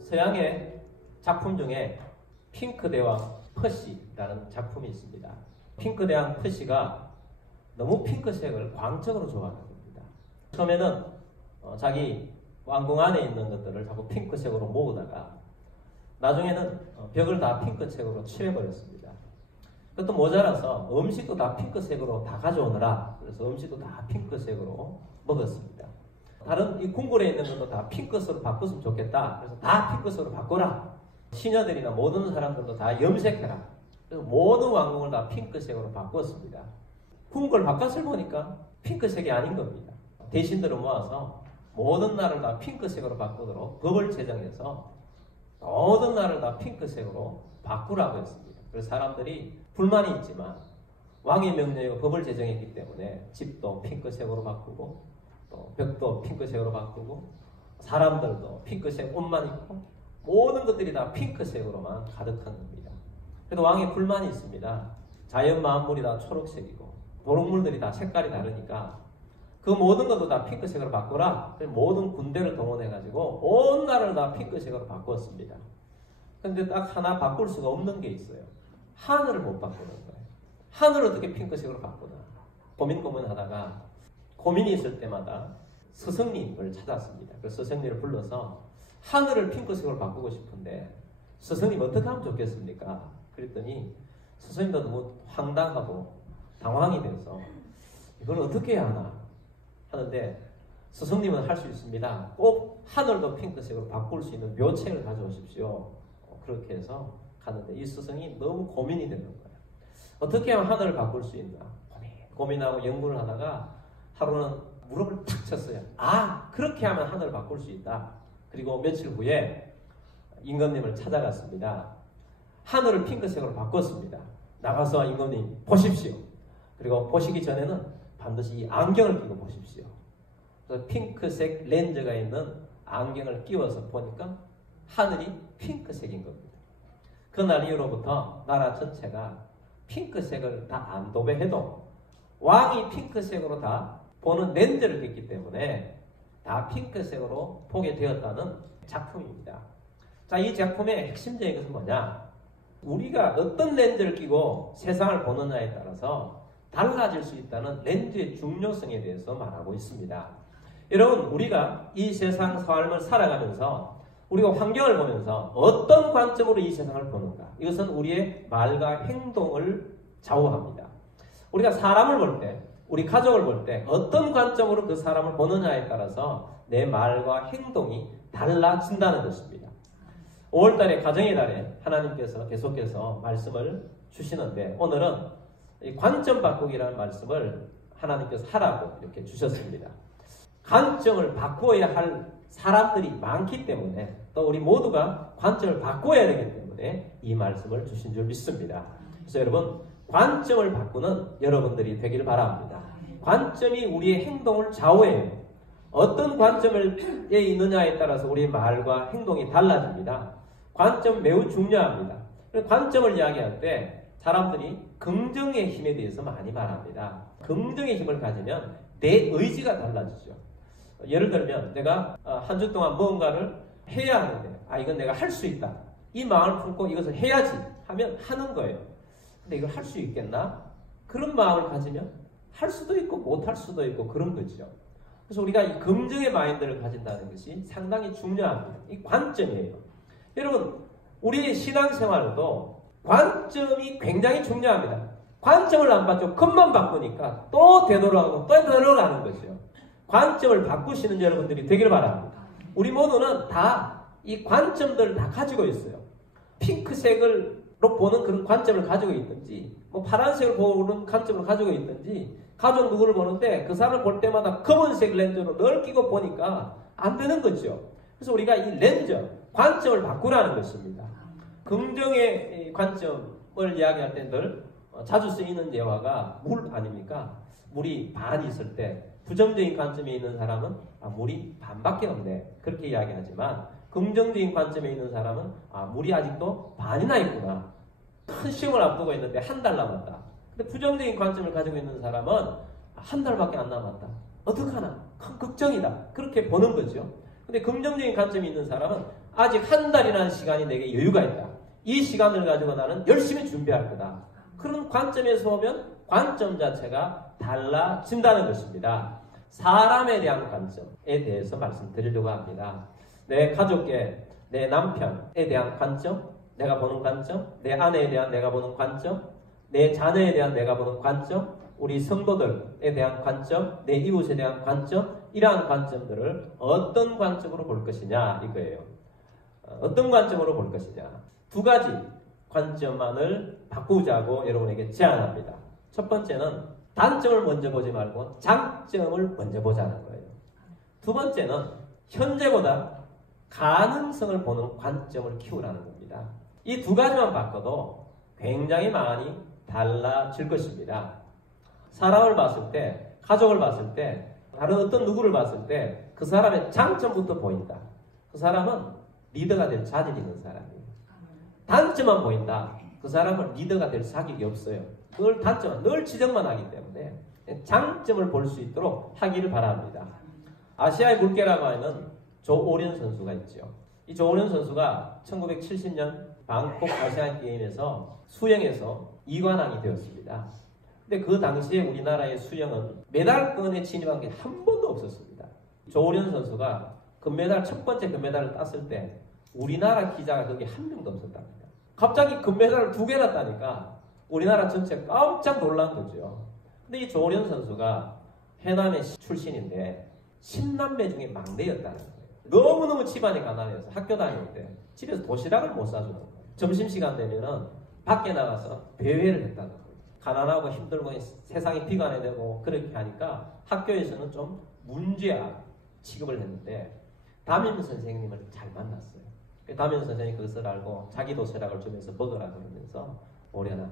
서양의 작품 중에 핑크 대왕 퍼시라는 작품이 있습니다. 핑크 대왕 퍼시가 너무 핑크색을 광적으로 좋아하는 겁니다. 처음에는 자기 왕궁 안에 있는 것들을 자꾸 핑크색으로 모으다가 나중에는 벽을 다 핑크색으로 칠해버렸습니다. 그것도 모자라서 음식도 다 핑크색으로 다 가져오느라 그래서 음식도 다 핑크색으로 먹었습니다. 다른 이 궁궐에 있는 것도 다 핑크색으로 바꿨으면 좋겠다. 그래서 다 핑크색으로 바꿔라. 시녀들이나 모든 사람들도 다 염색해라. 그래서 모든 왕궁을 다 핑크색으로 바꿨습니다. 궁궐 바깥을 보니까 핑크색이 아닌 겁니다. 대신들을 모아서 모든 날을 다 핑크색으로 바꾸도록 법을 제정해서 모든 날을 다 핑크색으로 바꾸라고 했습니다. 그래서 사람들이 불만이 있지만 왕의 명령이고 법을 제정했기 때문에 집도 핑크색으로 바꾸고 또 벽도 핑크색으로 바꾸고 사람들도 핑크색 옷만 입고 모든 것들이 다 핑크색으로만 가득한 겁니다. 그래도 왕의 불만이 있습니다. 자연 만물이 다 초록색이고 도롱물들이 다 색깔이 다르니까 그 모든 것도 다 핑크색으로 바꾸라. 모든 군대를 동원해가지고 온 나라를 다 핑크색으로 바꿨습니다. 근데 딱 하나 바꿀 수가 없는 게 있어요. 하늘을 못 바꾸는 거예요. 하늘을 어떻게 핑크색으로 바꾸나. 고민하다가 고민이 있을 때마다 스승님을 찾았습니다. 그 스승님을 불러서 하늘을 핑크색으로 바꾸고 싶은데 스승님 어떻게 하면 좋겠습니까? 그랬더니 스승님도 너무 황당하고 당황이 돼서 이걸 어떻게 해야 하나 하는데 스승님은 할 수 있습니다. 꼭 하늘도 핑크색으로 바꿀 수 있는 묘책을 가져오십시오. 그렇게 해서 갔는데 이 스승이 너무 고민이 되는 거예요. 어떻게 하면 하늘을 바꿀 수 있나 고민하고 연구를 하다가 하루는 무릎을 탁 쳤어요. 아, 그렇게 하면 하늘을 바꿀 수 있다. 그리고 며칠 후에 임금님을 찾아갔습니다. 하늘을 핑크색으로 바꿨습니다. 나가서 임금님 보십시오. 그리고 보시기 전에는 반드시 이 안경을 끼고 보십시오. 그래서 핑크색 렌즈가 있는 안경을 끼워서 보니까 하늘이 핑크색인 겁니다. 그날 이후로부터 나라 전체가 핑크색을 다 안 도배해도 왕이 핑크색으로 다 보는 렌즈를 꼈기 때문에 다 핑크색으로 보게 되었다는 작품입니다. 자, 이 작품의 핵심적인 것은 뭐냐? 우리가 어떤 렌즈를 끼고 세상을 보느냐에 따라서 달라질 수 있다는 렌즈의 중요성에 대해서 말하고 있습니다. 여러분, 우리가 이 세상 삶을 살아가면서 우리가 환경을 보면서 어떤 관점으로 이 세상을 보는가? 이것은 우리의 말과 행동을 좌우합니다. 우리가 사람을 볼 때, 우리 가족을 볼 때 어떤 관점으로 그 사람을 보느냐에 따라서 내 말과 행동이 달라진다는 것입니다. 5월달에 가정의 달에 하나님께서 계속해서 말씀을 주시는데 오늘은 이 관점 바꾸기라는 말씀을 하나님께서 하라고 이렇게 주셨습니다. 관점을 바꾸어야 할 사람들이 많기 때문에 또 우리 모두가 관점을 바꿔야 되기 때문에 이 말씀을 주신 줄 믿습니다. 그래서 여러분, 관점을 바꾸는 여러분들이 되길 바랍니다. 관점이 우리의 행동을 좌우해요. 어떤 관점에 있느냐에 따라서 우리의 말과 행동이 달라집니다. 관점 매우 중요합니다. 관점을 이야기할 때 사람들이 긍정의 힘에 대해서 많이 말합니다. 긍정의 힘을 가지면 내 의지가 달라지죠. 예를 들면 내가 한 주 동안 무언가를 해야 하는데 이건 내가 할 수 있다. 이 마음을 품고 이것을 해야지 하면 하는 거예요. 근데 이걸 할 수 있겠나? 그런 마음을 가지면 할 수도 있고 못 할 수도 있고 그런 거죠. 그래서 우리가 이 긍정의 마인드를 가진다는 것이 상당히 중요합니다. 이 관점이에요. 여러분, 우리의 신앙생활도 관점이 굉장히 중요합니다. 관점을 안 바꾸고 겉만 바꾸니까 또 되돌아가고 또 되돌아가는 거죠. 관점을 바꾸시는 여러분들이 되기를 바랍니다. 우리 모두는 다 이 관점들을 다 가지고 있어요. 핑크색으로 보는 그런 관점을 가지고 있든지 파란색을 보는 관점을 가지고 있든지 가족 누구를 보는데 그 사람을 볼 때마다 검은색 렌즈로 늘 끼고 보니까 안 되는 거죠. 그래서 우리가 이 렌즈, 관점을 바꾸라는 것입니다. 긍정의 관점을 이야기할 때 늘 자주 쓰이는 예화가 물 아닙니까? 물이 반이 있을 때 부정적인 관점에 있는 사람은 물이 반밖에 없네 그렇게 이야기하지만 긍정적인 관점에 있는 사람은 물이 아직도 반이나 있구나. 큰 시험을 앞두고 있는데 한 달 남았다. 근데 부정적인 관점을 가지고 있는 사람은 한 달밖에 안 남았다. 어떡하나? 큰 걱정이다. 그렇게 보는 거죠. 근데 긍정적인 관점이 있는 사람은 아직 한 달이라는 시간이 내게 여유가 있다. 이 시간을 가지고 나는 열심히 준비할 거다. 그런 관점에서 보면 관점 자체가 달라진다는 것입니다. 사람에 대한 관점에 대해서 말씀드리려고 합니다. 내 가족계, 내 남편에 대한 관점, 내가 보는 관점, 내 아내에 대한 내가 보는 관점, 내 자녀에 대한 내가 보는 관점, 우리 성도들에 대한 관점, 내 이웃에 대한 관점, 이러한 관점들을 어떤 관점으로 볼 것이냐 이거예요. 어떤 관점으로 볼 것이냐. 두 가지 관점만을 바꾸자고 여러분에게 제안합니다. 첫 번째는 단점을 먼저 보지 말고 장점을 먼저 보자는 거예요. 두 번째는 현재보다 가능성을 보는 관점을 키우라는 겁니다. 이 두 가지만 바꿔도 굉장히 많이 달라질 것입니다. 사람을 봤을 때, 가족을 봤을 때, 다른 어떤 누구를 봤을 때 그 사람의 장점부터 보인다. 그 사람은 리더가 될 자질이 있는 사람이에요. 단점만 보인다. 그 사람은 리더가 될 자격이 없어요. 늘 단점만, 늘 지적만 하기 때문에 장점을 볼 수 있도록 하기를 바랍니다. 아시아의 물개라고 하는 조오련 선수가 있죠. 이 조오련 선수가 1970년 방콕 아시안 게임에서 수영에서 2관왕이 되었습니다. 근데 그 당시에 우리나라의 수영은 메달권에 진입한 게 한 번도 없었습니다. 조오련 선수가 금메달, 첫 번째 금메달을 땄을 때 우리나라 기자가 거기 한 명도 없었답니다. 갑자기 금메달을 2개나 따니까 우리나라 전체 깜짝 놀란 거죠. 근데 이 조오련 선수가 해남의 출신인데 10남매 중에 막내였다는 거예요. 너무너무 집안이 가난해서 학교 다닐 때 집에서 도시락을 못 사주는 거예요. 점심시간 되면은 밖에 나가서 배회를 했다는 거예요. 가난하고 힘들고 세상이 비관해되고 그렇게 하니까 학교에서는 좀 문제아 취급을 했는데 담임 선생님을 잘 만났어요. 담임 선생님이 그것을 알고 자기 도시락을 주면서 먹으라 그러면서 오련아,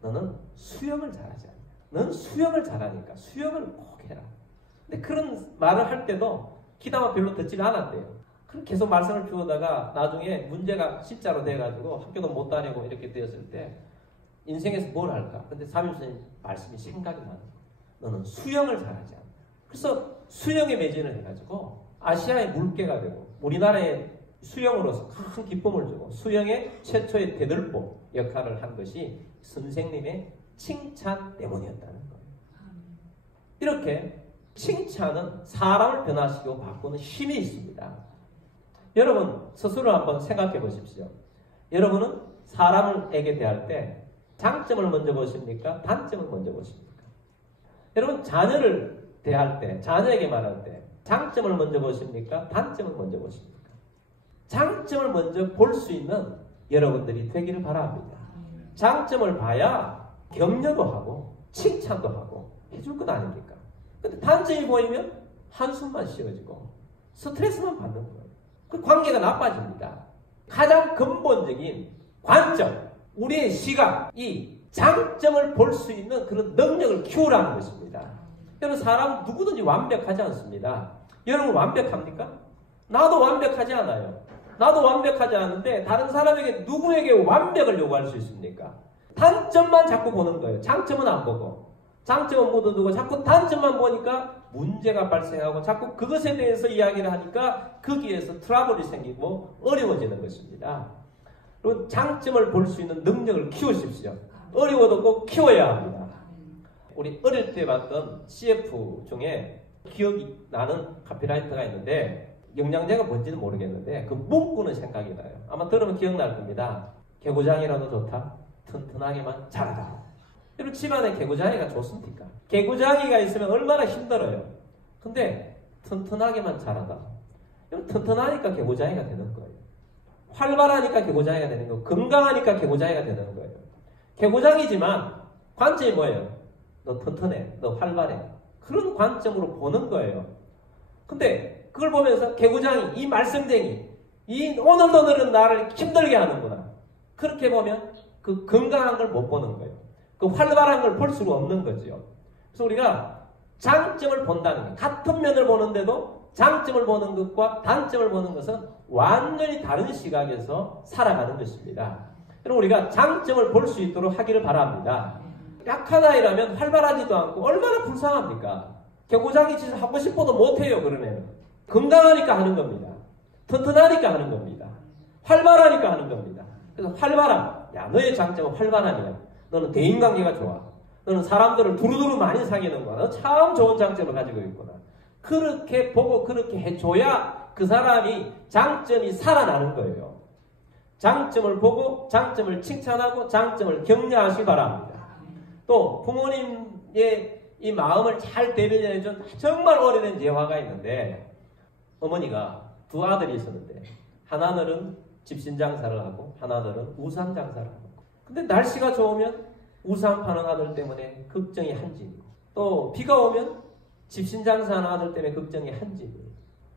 너는 수영을 잘하지 않냐? 넌 수영을 잘하니까 수영을 꼭 해라. 근데 그런 말을 할 때도 기다가 별로 듣지 않았대요. 그렇게 계속 말씀을 피우다가 나중에 문제가 진짜로 돼가지고 학교도 못 다니고 이렇게 되었을 때 인생에서 뭘 할까? 근데 담임 선생님 말씀이 생각이 나는 거예요. 너는 수영을 잘하지 않냐? 그래서 수영에 매진을 해가지고 아시아의 물개가 되고 우리나라의 수영으로서 큰 기쁨을 주고 수영의 최초의 대들보 역할을 한 것이 선생님의 칭찬 때문이었다는 거예요. 이렇게 칭찬은 사람을 변화시키고 바꾸는 힘이 있습니다. 여러분 스스로 한번 생각해 보십시오. 여러분은 사람에게 대할 때 장점을 먼저 보십니까? 단점을 먼저 보십니까? 여러분 자녀를 대할 때, 자녀에게 말할 때 장점을 먼저 보십니까? 단점을 먼저 보십니까? 장점을 먼저 볼 수 있는 여러분들이 되기를 바랍니다. 장점을 봐야 격려도 하고 칭찬도 하고 해줄 것 아닙니까? 근데 단점이 보이면 한숨만 쉬어지고 스트레스만 받는 거예요. 그 관계가 나빠집니다. 가장 근본적인 관점, 우리의 시각, 이 장점을 볼 수 있는 그런 능력을 키우라는 것입니다. 여러분 사람은 누구든지 완벽하지 않습니다. 여러분 완벽합니까? 나도 완벽하지 않아요. 나도 완벽하지 않은데 다른 사람에게 누구에게 완벽을 요구할 수 있습니까? 단점만 자꾸 보는 거예요. 장점은 안 보고. 장점은 묻어두고 자꾸 단점만 보니까 문제가 발생하고 자꾸 그것에 대해서 이야기를 하니까 거기에서 트러블이 생기고 어려워지는 것입니다. 그리고 장점을 볼 수 있는 능력을 키우십시오. 어려워도 꼭 키워야 합니다. 우리 어릴 때 봤던 CF 중에 기억이 나는 카피라이터가 있는데 영양제가 뭔지는 모르겠는데 그 문구는 생각이 나요. 아마 들으면 기억날 겁니다. 개구장이라도 좋다. 튼튼하게만 자라다. 여러분 집안에 개구장이가 좋습니까? 개구장이가 있으면 얼마나 힘들어요. 근데 튼튼하게만 자라다. 여러분 튼튼하니까 개구장이가 되는 거예요. 활발하니까 개구장이가 되는 거고 건강하니까 개구장이가 되는 거예요. 개구장이지만 관점이 뭐예요? 너 튼튼해. 너 활발해. 그런 관점으로 보는 거예요. 근데 그걸 보면서 개구장이, 이 말썽쟁이, 이 오늘도 너는 나를 힘들게 하는구나. 그렇게 보면 그 건강한 걸 못 보는 거예요. 그 활발한 걸 볼 수가 없는 거죠. 그래서 우리가 장점을 본다는 것, 같은 면을 보는데도 장점을 보는 것과 단점을 보는 것은 완전히 다른 시각에서 살아가는 것입니다. 그럼 우리가 장점을 볼 수 있도록 하기를 바랍니다. 약한 아이라면 활발하지도 않고 얼마나 불쌍합니까? 개구장이 진짜 하고 싶어도 못해요. 그러면 건강하니까 하는 겁니다. 튼튼하니까 하는 겁니다. 활발하니까 하는 겁니다. 그래서 활발함. 야, 너의 장점은 활발함이야. 너는 대인관계가 좋아. 너는 사람들을 두루두루 많이 사귀는 거야. 너 참 좋은 장점을 가지고 있구나. 그렇게 보고 그렇게 해줘야 그 사람이 장점이 살아나는 거예요. 장점을 보고 장점을 칭찬하고 장점을 격려하시기 바랍니다. 또 부모님의 이 마음을 잘 대변해준 정말 오래된 예화가 있는데 어머니가 두 아들이 있었는데 하나들은 집신장사를 하고 하나들은 우산 장사를 하고 근데 날씨가 좋으면 우산 파는 아들 때문에 걱정이 한짐 또 비가 오면 집신장사하는 아들 때문에 걱정이 한짐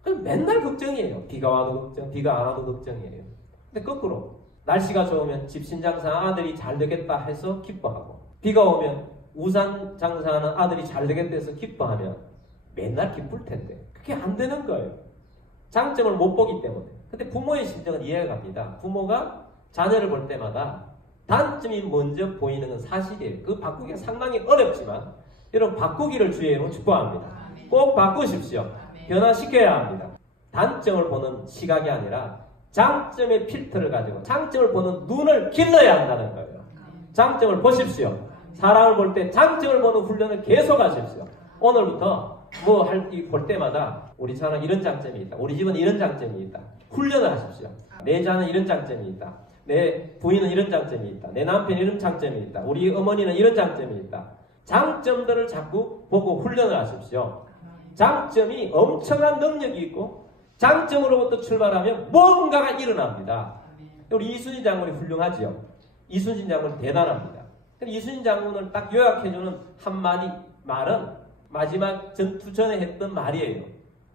그럼 맨날 걱정이에요. 비가 와도 걱정, 비가 안 와도 걱정이에요. 근데 거꾸로 날씨가 좋으면 집신장사하는 아들이 잘 되겠다 해서 기뻐하고 비가 오면 우산 장사하는 아들이 잘 되겠다 해서 기뻐하면 맨날 기쁠 텐데 그게 안 되는 거예요. 장점을 못 보기 때문에. 근데 부모의 심정은 이해가 갑니다. 부모가 자녀를 볼 때마다 단점이 먼저 보이는 건 사실이에요. 그 바꾸기가 상당히 어렵지만 여러분 바꾸기를 주의 이름으로 축복합니다. 꼭 바꾸십시오. 변화시켜야 합니다. 단점을 보는 시각이 아니라 장점의 필터를 가지고 장점을 보는 눈을 길러야 한다는 거예요. 장점을 보십시오. 사람을 볼 때 장점을 보는 훈련을 계속 하십시오. 오늘부터 볼 때마다 우리 자는 이런 장점이 있다. 우리 집은 이런 장점이 있다. 훈련을 하십시오. 내 자는 이런 장점이 있다. 내 부인은 이런 장점이 있다. 내 남편은 이런 장점이 있다. 우리 어머니는 이런 장점이 있다. 장점들을 자꾸 보고 훈련을 하십시오. 장점이 엄청난 능력이 있고 장점으로부터 출발하면 뭔가가 일어납니다. 우리 이순신 장군이 훌륭하지요. 이순신 장군이 대단합니다. 이순신 장군을 딱 요약해주는 한마디 말은 마지막 전투 전에 했던 말이에요.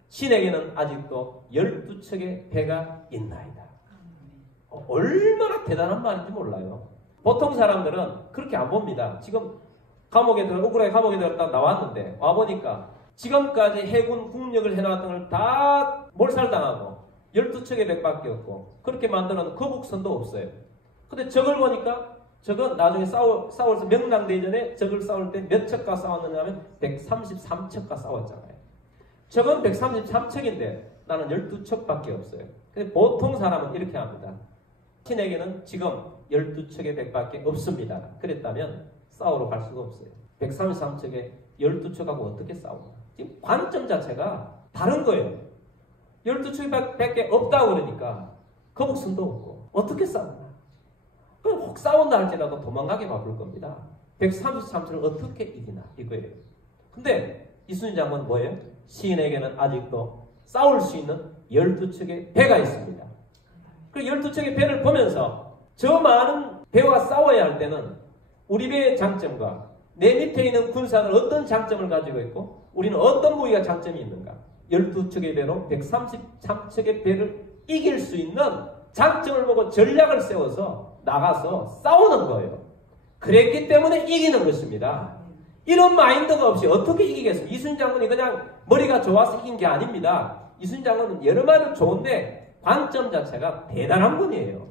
신에게는 아직도 12척의 배가 있나이다. 얼마나 대단한 말인지 몰라요. 보통 사람들은 그렇게 안 봅니다. 지금 우크라이나 감옥에 들어갔다 나왔는데 와보니까 지금까지 해군 국력을 해놨던 걸 다 몰살당하고 12척의 백밖에 없고 그렇게 만들어놓은 거북선도 없어요. 근데 적을 보니까 적은 나중에 싸워서 명랑대전에 적을 싸울 때 몇 척과 싸웠느냐 하면 133척과 싸웠잖아요. 적은 133척인데 나는 12척밖에 없어요. 근데 보통 사람은 이렇게 합니다. 신에게는 지금 12척의 백밖에 없습니다. 그랬다면 싸우러 갈 수가 없어요. 133척에 12척하고 어떻게 싸우나. 지금 관점 자체가 다른 거예요. 12척밖에 없다고 그러니까 거북선도 없고 어떻게 싸우나. 그럼 혹 싸운다 할지라도 도망가게 바쁠 겁니다. 133척을 어떻게 이기나 이거예요. 근데 이순신 장군은 뭐예요? 시인에게는 아직도 싸울 수 있는 12척의 배가 있습니다. 그 12척의 배를 보면서 저 많은 배와 싸워야 할 때는 우리 배의 장점과 내 밑에 있는 군사는 어떤 장점을 가지고 있고 우리는 어떤 무기가 장점이 있는가. 12척의 배로 133척의 배를 이길 수 있는 장점을 보고 전략을 세워서 나가서 싸우는 거예요. 그랬기 때문에 이기는 것입니다. 이런 마인드가 없이 어떻게 이기겠습니까? 이순신 장군이 그냥 머리가 좋아서 이긴 게 아닙니다. 이순신 장군은 여러 말은 좋은데 관점 자체가 대단한 분이에요.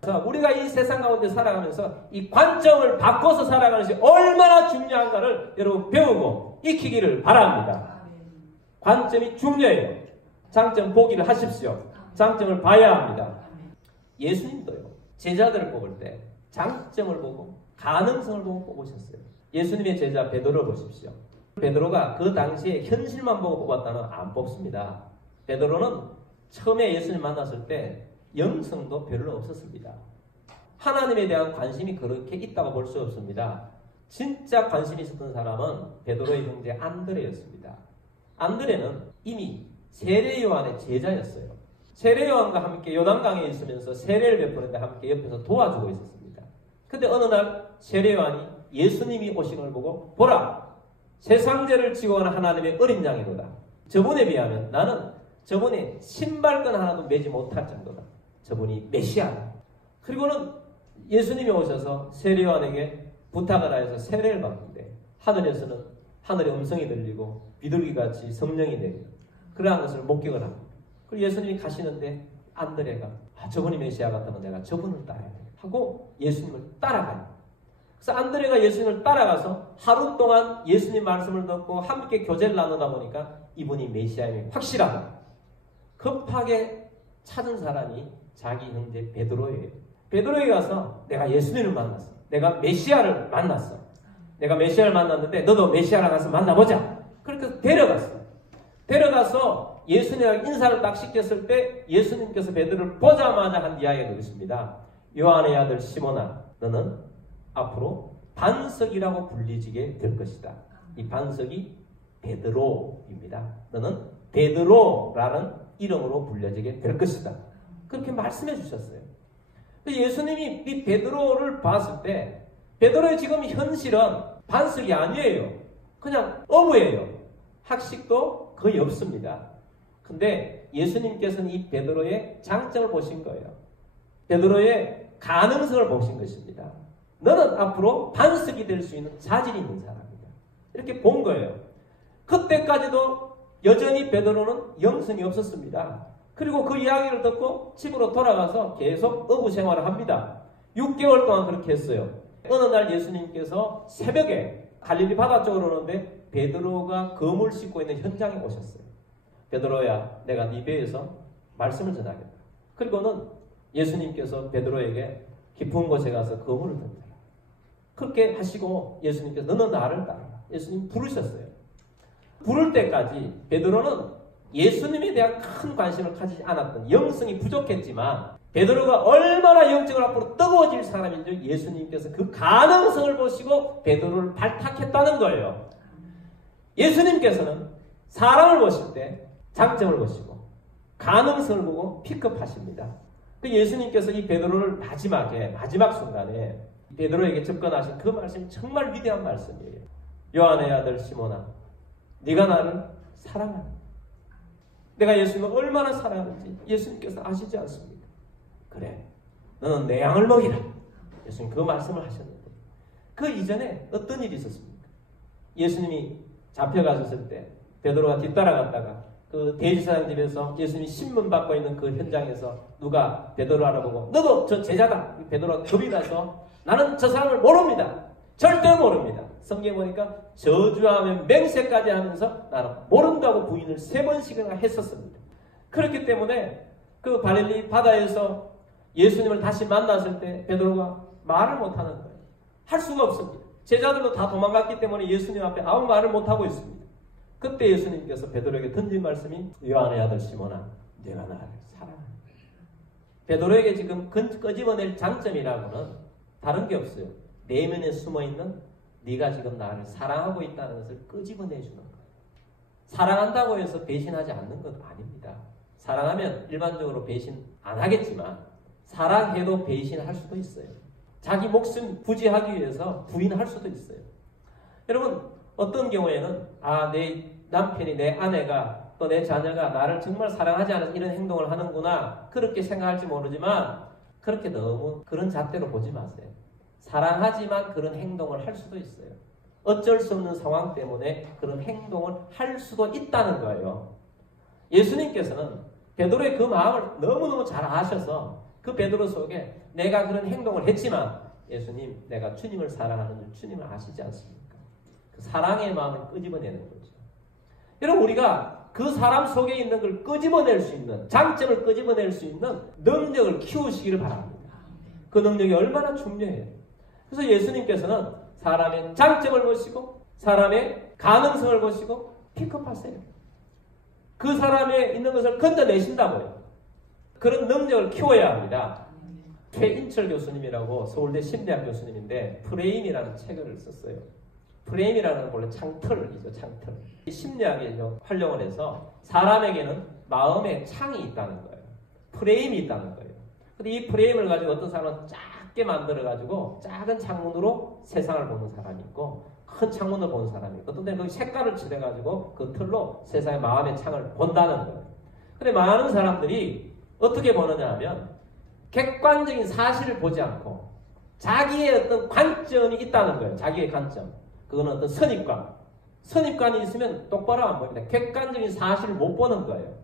그래서 우리가 이 세상 가운데 살아가면서 이 관점을 바꿔서 살아가는 것이 얼마나 중요한가를 여러분 배우고 익히기를 바랍니다. 관점이 중요해요. 장점 보기를 하십시오. 장점을 봐야 합니다. 예수님도요. 제자들을 뽑을 때 장점을 보고 가능성을 보고 뽑으셨어요. 예수님의 제자 베드로 보십시오. 베드로가 그 당시에 현실만 보고 뽑았다는 안 뽑습니다. 베드로는 처음에 예수님 만났을 때 영성도 별로 없었습니다. 하나님에 대한 관심이 그렇게 있다고 볼 수 없습니다. 진짜 관심이 있었던 사람은 베드로의 형제 안드레였습니다. 안드레는 이미 세례 요한의 제자였어요. 세례 요한과 함께 요단강에 있으면서 세례를 베푸는데 함께 옆에서 도와주고 있었습니다. 근데 어느 날 세례 요한이 예수님이 오신 걸 보고 보라! 세상죄를 지고 가는 하나님의 어린 양이로다. 저분에 비하면 나는 저분이 신발끈 하나도 매지 못할 정도다. 저분이 메시아다. 그리고는 예수님이 오셔서 세례 요한에게 부탁을 하여서 세례를 받는데 하늘에서는 하늘의 음성이 들리고 비둘기같이 성령이 내려 그러한 것을 목격을 합니다. 그리고 예수님이 가시는데 안드레가 저분이 메시아 같다면 내가 저분을 따라야 돼 하고 예수님을 따라가요. 그래서 안드레가 예수님을 따라가서 하루 동안 예수님 말씀을 듣고 함께 교제를 나누다 보니까 이분이 메시아임이 확실하다. 급하게 찾은 사람이 자기 형제 베드로예요. 베드로에 가서 내가 예수님을 만났어. 내가 메시아를 만났어. 내가 메시아를 만났는데 너도 메시아랑 가서 만나보자. 그렇게 데려갔어. 데려가서 예수님과 인사를 딱 시켰을 때 예수님께서 베드로를 보자마자 한 이야기가 있습니다. 요한의 아들 시몬아, 너는 앞으로 반석이라고 불리지게 될 것이다. 이 반석이 베드로입니다. 너는 베드로라는 이름으로 불려지게 될 것이다. 그렇게 말씀해 주셨어요. 예수님이 이 베드로를 봤을 때 베드로의 지금 현실은 반석이 아니에요. 그냥 어부예요. 학식도 거의 없습니다. 근데 예수님께서는 이 베드로의 장점을 보신 거예요. 베드로의 가능성을 보신 것입니다. 너는 앞으로 반석이 될 수 있는 자질이 있는 사람이다. 이렇게 본 거예요. 그때까지도 여전히 베드로는 영성이 없었습니다. 그리고 그 이야기를 듣고 집으로 돌아가서 계속 어부 생활을 합니다. 6개월 동안 그렇게 했어요. 어느 날 예수님께서 새벽에 갈릴리 바다 쪽으로 오는데 베드로가 검을 씻고 있는 현장에 오셨어요. 베드로야, 내가 네 배에서 말씀을 전하겠다. 그리고는 예수님께서 베드로에게 깊은 곳에 가서 검을 던져라. 그렇게 하시고 예수님께서 너는 나를 따르라. 예수님 부르셨어요. 부를 때까지 베드로는 예수님에 대한 큰 관심을 가지지 않았던, 영성이 부족했지만 베드로가 얼마나 영적으로 앞으로 뜨거워질 사람인 줄 예수님께서 그 가능성을 보시고 베드로를 발탁했다는 거예요. 예수님께서는 사람을 보실 때 장점을 보시고 가능성을 보고 픽업하십니다. 그 예수님께서 이 베드로를 마지막 순간에 베드로에게 접근하신 그 말씀이 정말 위대한 말씀이에요. 요한의 아들 시몬아, 네가 나를 사랑하니? 내가 예수님을 얼마나 사랑하는지 예수님께서 아시지 않습니까? 그래, 너는 내 양을 먹이라. 예수님 그 말씀을 하셨는데 그 이전에 어떤 일이 있었습니까? 예수님이 잡혀가셨을 때 베드로가 뒤따라갔다가 그 대제사장 집에서 예수님이 신문 받고 있는 그 현장에서 누가 베드로 알아보고 너도 저 제자다. 베드로가 겁이 나서 나는 저 사람을 모릅니다. 절대 모릅니다. 성경에 보니까 저주하며 맹세까지 하면서 나는 모른다고 부인을 3번씩이나 했었습니다. 그렇기 때문에 그 갈릴리 바다에서 예수님을 다시 만났을 때 베드로가 말을 못하는 거예요. 할 수가 없습니다. 제자들도 다 도망갔기 때문에 예수님 앞에 아무 말을 못하고 있습니다. 그때 예수님께서 베드로에게 던진 말씀이 요한의 아들 시몬아, 내가 나를 사랑한다. 베드로에게 지금 끄집어낼 장점이라고는 다른 게 없어요. 내면에 숨어있는 네가 지금 나를 사랑하고 있다는 것을 끄집어내주는 거예요. 사랑한다고 해서 배신하지 않는 것 아닙니다. 사랑하면 일반적으로 배신 안 하겠지만 사랑해도 배신할 수도 있어요. 자기 목숨 부지하기 위해서 부인할 수도 있어요. 여러분 어떤 경우에는 내 남편이, 내 아내가, 또 내 자녀가 나를 정말 사랑하지 않아서 이런 행동을 하는구나 그렇게 생각할지 모르지만 그렇게 너무 그런 잣대로 보지 마세요. 사랑하지만 그런 행동을 할 수도 있어요. 어쩔 수 없는 상황 때문에 그런 행동을 할 수도 있다는 거예요. 예수님께서는 베드로의 그 마음을 너무너무 잘 아셔서 그 베드로 속에 내가 그런 행동을 했지만 예수님, 내가 주님을 사랑하는 줄 주님을 아시지 않습니까? 그 사랑의 마음을 끄집어내는 거죠. 여러분 우리가 그 사람 속에 있는 걸 끄집어낼 수 있는, 장점을 끄집어낼 수 있는 능력을 키우시기를 바랍니다. 그 능력이 얼마나 중요해요. 그래서 예수님께서는 사람의 장점을 보시고 사람의 가능성을 보시고 픽업하세요. 그 사람에 있는 것을 건져내신다고요. 그런 능력을 키워야 합니다. 최인철 교수님이라고 서울대 심리학 교수님인데 프레임이라는 책을 썼어요. 프레임이라는 건 원래 창틀이죠. 창틀. 심리학에 활용을 해서 사람에게는 마음의 창이 있다는 거예요. 프레임이 있다는 거예요. 근데 이 프레임을 가지고 어떤 사람은 작게 만들어가지고 작은 창문으로 세상을 보는 사람이 있고 큰 창문을 보는 사람이 있고 어떤 데는 거기 색깔을 칠해가지고 그 틀로 세상의 마음의 창을 본다는 거예요. 근데 많은 사람들이 어떻게 보느냐 하면 객관적인 사실을 보지 않고 자기의 어떤 관점이 있다는 거예요. 자기의 관점. 그거는 어떤 선입관. 선입관이 있으면 똑바로 안 보입니다. 객관적인 사실을 못 보는 거예요.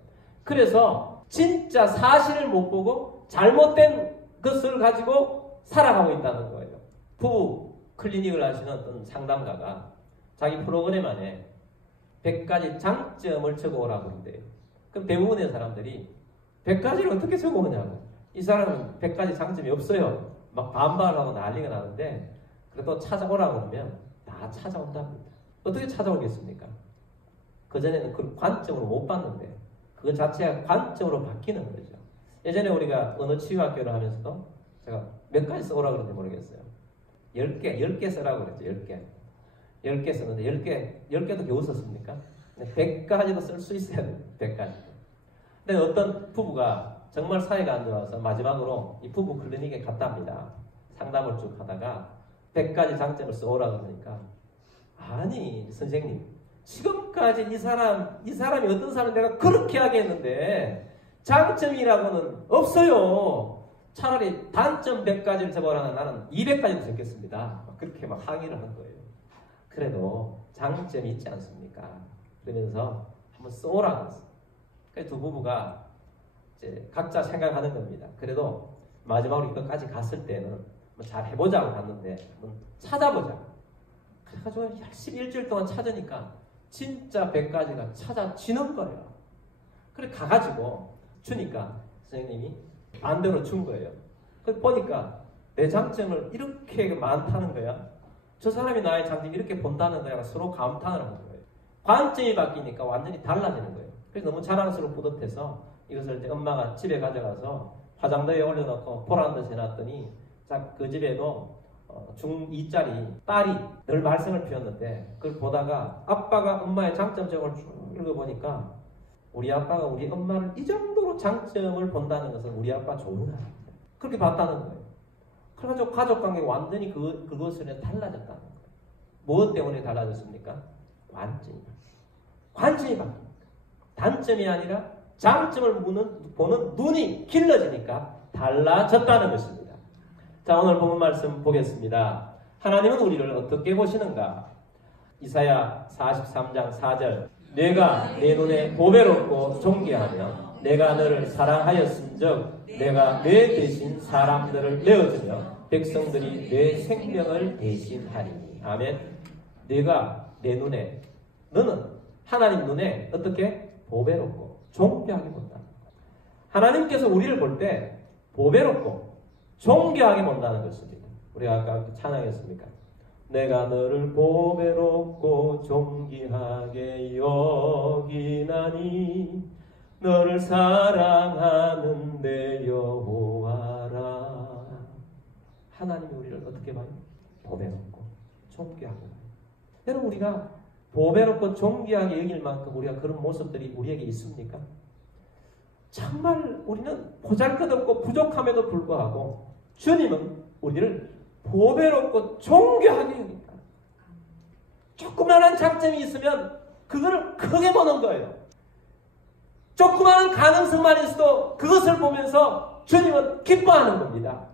그래서 진짜 사실을 못 보고 잘못된 것을 가지고 살아가고 있다는 거예요. 부부 클리닉을 하시는 어떤 상담가가 자기 프로그램 안에 100가지 장점을 적어오라고 그런대요. 그럼 대부분의 사람들이 100가지를 어떻게 적어오냐고. 이 사람은 100가지 장점이 없어요. 막 반발하고 난리가 나는데 그래도 찾아오라고 그러면 다 찾아온답니다. 어떻게 찾아오겠습니까? 그전에는 그 관점으로 못 봤는데 그 자체가 관점으로 바뀌는 거죠. 예전에 우리가 언어 치유학교를 하면서도 제가 몇 가지 써오라고 그러는지 모르겠어요. 10개 쓰라고 그랬죠. 10개. 10개 썼는데 10개도 겨우 썼습니까? 100가지도 쓸 수 있어야 돼요. 100가지. 근데 어떤 부부가 정말 사이가 안 좋아서 마지막으로 이 부부 클리닉에 갔답니다. 상담을 쭉 하다가 100가지 장점을 써오라고 그러니까 아니 선생님 지금까지 이 사람이 어떤 사람을 내가 그렇게 하게 했는데 장점이라고는 없어요. 차라리 단점 100가지를 적어라. 나는 200가지도 적겠습니다. 그렇게 막 항의를 하는 거예요. 그래도 장점이 있지 않습니까? 그러면서 한번 써오라고 했어요. 그래서 두 부부가 이제 각자 생각하는 겁니다. 그래도 마지막으로 이것까지 갔을 때는 잘 해보자고 갔는데 한번 찾아보자. 그래가지고 열심히 일주일 동안 찾으니까 진짜 100가지가 찾아지는 거예요. 그래 가가지고 주니까 선생님이 반대로 준 거예요. 그래서 보니까 내 장점을 이렇게 많다는 거야. 저 사람이 나의 장점을 이렇게 본다는 거야. 서로 감탄을 하는 거예요. 관점이 바뀌니까 완전히 달라지는 거예요. 그래서 너무 자랑스럽고 뿌듯해서 이것을 이제 엄마가 집에 가져가서 화장대에 올려놓고 보란 듯이 해놨더니 그 집에도 중2짜리 딸이 늘 말썽을 피웠는데 그걸 보다가 아빠가 엄마의 장점적을 쭉 읽어보니까 우리 아빠가 우리 엄마를 이 정도로 장점을 본다는 것은 우리 아빠 좋은가 그렇게 봤다는 거예요. 그래가지고 가족관계가 완전히 그것으로 달라졌다는 거예요. 무엇 때문에 달라졌습니까? 관점이 바뀌니까 단점이 아니라 장점을 보는 눈이 길러지니까 달라졌다는 것입니다. 자, 오늘 본문 말씀 보겠습니다. 하나님은 우리를 어떻게 보시는가? 이사야 43장 4절 내가 내 눈에 보배롭고 존귀하며 내가 너를 사랑하였은즉 내가 내 대신 사람들을 내어주며 백성들이 내 생명을 대신하리니. 아멘. 내가 내 눈에 너는 하나님 눈에 어떻게? 보배롭고 존귀하게 본다. 하나님께서 우리를 볼 때 보배롭고 존귀하게 본다는 것입니다. 우리가 아까 찬양했습니까? 내가 너를 보배롭고 존귀하게 여기나니 너를 사랑하는데 여호와라. 하나님이 우리를 어떻게 봐요? 보배롭고 존귀하게 봐요. 여러분 우리가 보배롭고 존귀하게 여길 만큼 우리가 그런 모습들이 우리에게 있습니까? 정말 우리는 보잘것없고 부족함에도 불구하고 주님은 우리를 보배롭고 존귀하게 여깁니다. 조그마한 장점이 있으면 그거를 크게 보는 거예요. 조그마한 가능성만 있어도 그것을 보면서 주님은 기뻐하는 겁니다.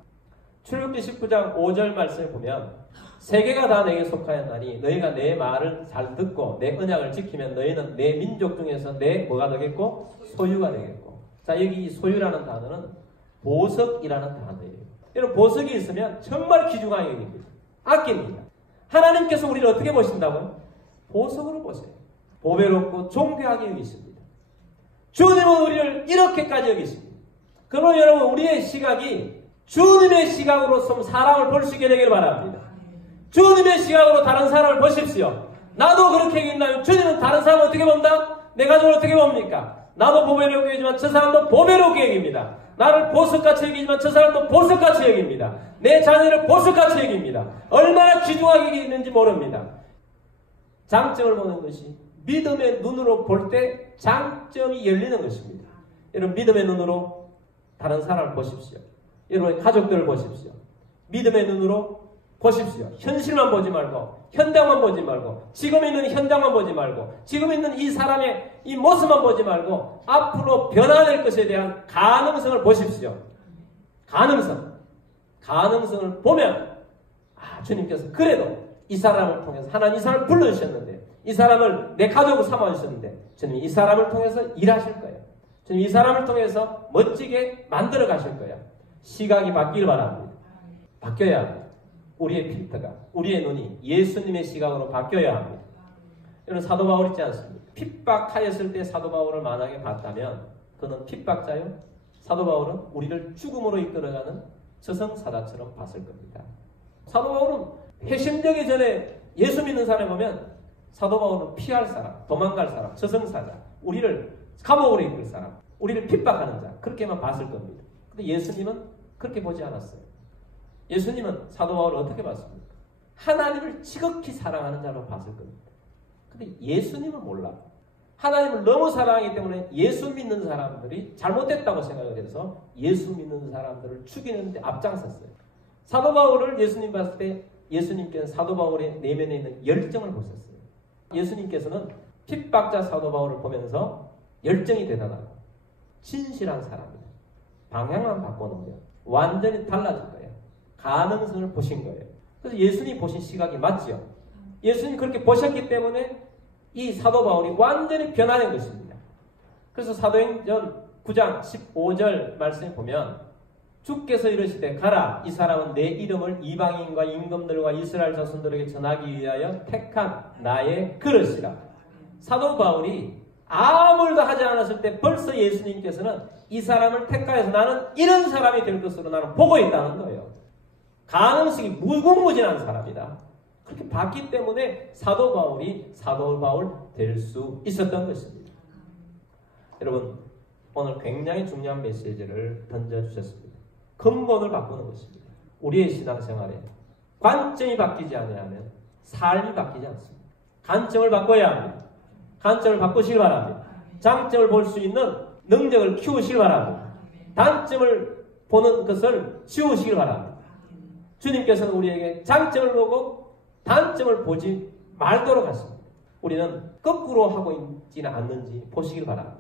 출애굽기 19장 5절 말씀을 보면 세계가 다 내게 속하였나니 너희가 내 말을 잘 듣고 내 언약을 지키면 너희는 내 민족 중에서 내 뭐가 되겠고? 소유가 되겠고. 자, 여기 이 소유라는 단어는 보석이라는 단어예요. 여러분 보석이 있으면 정말 귀중하게 여깁니다. 아낍니다. 하나님께서 우리를 어떻게 보신다고요? 보석으로 보세요. 보배롭고 존귀하게 여기십니다. 주님은 우리를 이렇게까지 여기십니다. 그러면 여러분 우리의 시각이 주님의 시각으로 사람을 볼 수 있게 되기를 바랍니다. 주님의 시각으로 다른 사람을 보십시오. 나도 그렇게 여긴다면 주님은 다른 사람을 어떻게 본다? 내 가족을 어떻게 봅니까? 나도 보배롭게 여기지만 저 사람도 보배롭게 여깁니다. 나를 보석같이 여기지만 저 사람도 보석같이 여깁니다. 내 자녀를 보석같이 여깁니다. 얼마나 귀중하게 여기는지 모릅니다. 장점을 보는 것이 믿음의 눈으로 볼 때 장점이 열리는 것입니다. 여러분 믿음의 눈으로 다른 사람을 보십시오. 여러분의 가족들을 보십시오. 믿음의 눈으로 보십시오. 현실만 보지 말고 현장만 보지 말고 지금 있는 현장만 보지 말고 지금 있는 이 사람의 이 모습만 보지 말고 앞으로 변화될 것에 대한 가능성을 보십시오. 가능성을 보면 주님께서 그래도 이 사람을 통해서 하나님 이 사람을 불러주셨는데 이 사람을 내 가족으로 삼아주셨는데 주님 이 사람을 통해서 일하실 거예요. 주님 이 사람을 통해서 멋지게 만들어 가실 거예요. 시각이 바뀌길 바랍니다. 바뀌어야 합니다. 우리의 필터가 우리의 눈이 예수님의 시각으로 바뀌어야 합니다. 여러분 사도 바울 있지 않습니까? 핍박하였을 때 사도 바울을 만약에 봤다면 그는 핍박자요? 사도 바울은 우리를 죽음으로 이끌어가는 저승사자처럼 봤을 겁니다. 사도 바울은 회심되기 전에 예수 믿는 사람을 보면 사도 바울은 피할 사람, 도망갈 사람, 저승사자, 우리를 감옥으로 이끌 사람, 우리를 핍박하는 자, 그렇게만 봤을 겁니다. 근데 예수님은 그렇게 보지 않았어요. 예수님은 사도 바울을 어떻게 봤습니까? 하나님을 지극히 사랑하는 자로 봤을 겁니다. 근데 예수님은 몰라. 하나님을 너무 사랑하기 때문에 예수 믿는 사람들이 잘못됐다고 생각을 해서 예수 믿는 사람들을 죽이는 데 앞장섰어요. 사도 바울을 예수님 봤을 때 예수님께서는 사도 바울의 내면에 있는 열정을 보셨어요. 예수님께서는 핍박자 사도 바울을 보면서 열정이 대단하고 진실한 사람이다. 방향만 바꿔놓으면 완전히 달라질 거예요. 가능성을 보신 거예요. 그래서 예수님 보신 시각이 맞죠. 예수님 그렇게 보셨기 때문에 이 사도 바울이 완전히 변화된 것입니다. 그래서 사도행전 9장 15절 말씀에 보면 주께서 이르시되 가라 이 사람은 내 이름을 이방인과 임금들과 이스라엘 자손들에게 전하기 위하여 택한 나의 그릇이라. 사도 바울이 아무 일도 하지 않았을 때 벌써 예수님께서는 이 사람을 택하여서 나는 이런 사람이 될 것으로 나는 보고 있다는 거예요. 가능성이 무궁무진한 사람이다. 그렇게 봤기 때문에 사도 바울이 사도 바울 될 수 있었던 것입니다. 여러분 오늘 굉장히 중요한 메시지를 던져주셨습니다. 근본을 바꾸는 것입니다. 우리의 신앙생활에 관점이 바뀌지 않으면 삶이 바뀌지 않습니다. 관점을 바꿔야 합니다. 관점을 바꾸시기 바랍니다. 장점을 볼 수 있는 능력을 키우시기 바랍니다. 단점을 보는 것을 지우시기 바랍니다. 주님께서는 우리에게 장점을 보고 단점을 보지 말도록 하십니다. 우리는 거꾸로 하고 있지는 않는지 보시길 바랍니다.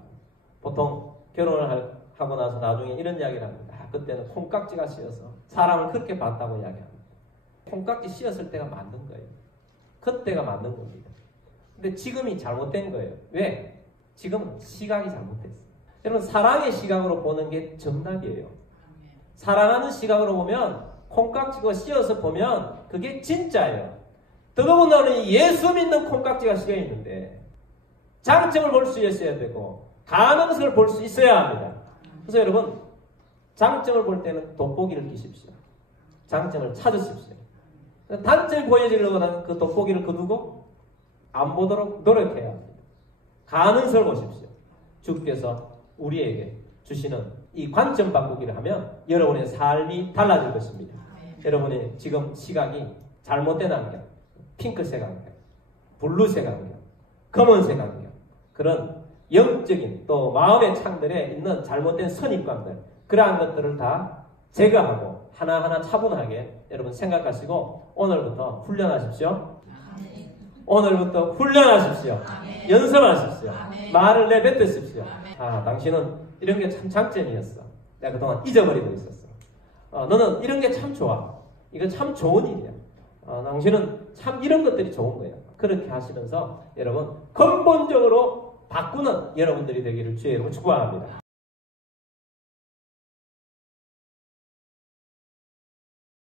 보통 결혼을 하고 나서 나중에 이런 이야기를 합니다. 그때는 콩깍지가 씌어서 사람을 그렇게 봤다고 이야기합니다. 콩깍지 씌었을 때가 맞는 거예요. 그때가 맞는 겁니다. 근데 지금이 잘못된 거예요. 왜? 지금은 시각이 잘못됐어요. 여러분 사랑의 시각으로 보는 게 정답이에요. 사랑하는 시각으로 보면 콩깍지가 씌어서 보면 그게 진짜예요. 더더군다나 예수 믿는 콩깍지가 씌어 있는데 장점을 볼 수 있어야 되고 가능성을 볼 수 있어야 합니다. 그래서 여러분 장점을 볼 때는 돋보기를 끼십시오. 장점을 찾으십시오. 단점이 보여지려고 하는 그 돋보기를 거두고 안 보도록 노력해야 합니다. 가능성을 보십시오. 주께서 우리에게 주시는 이 관점 바꾸기를 하면 여러분의 삶이 달라질 것입니다. 여러분의 지금 시각이 잘못된 안경, 핑크색 안경, 블루색 안경, 검은색 안경, 그런 영적인 또 마음의 창들에 있는 잘못된 선입관들, 그러한 것들을 다 제거하고 하나하나 차분하게 여러분 생각하시고 오늘부터 훈련하십시오. 오늘부터 훈련하십시오. 연습하십시오. 말을 내뱉으십시오. 아, 당신은 이런 게 참 장점이었어. 내가 그동안 잊어버리고 있었어. 너는 이런 게 참 좋아. 이거 참 좋은 일이야. 당신은 참 이런 것들이 좋은 거야. 그렇게 하시면서 여러분 근본적으로 바꾸는 여러분들이 되기를 주의 이름으로 축복합니다.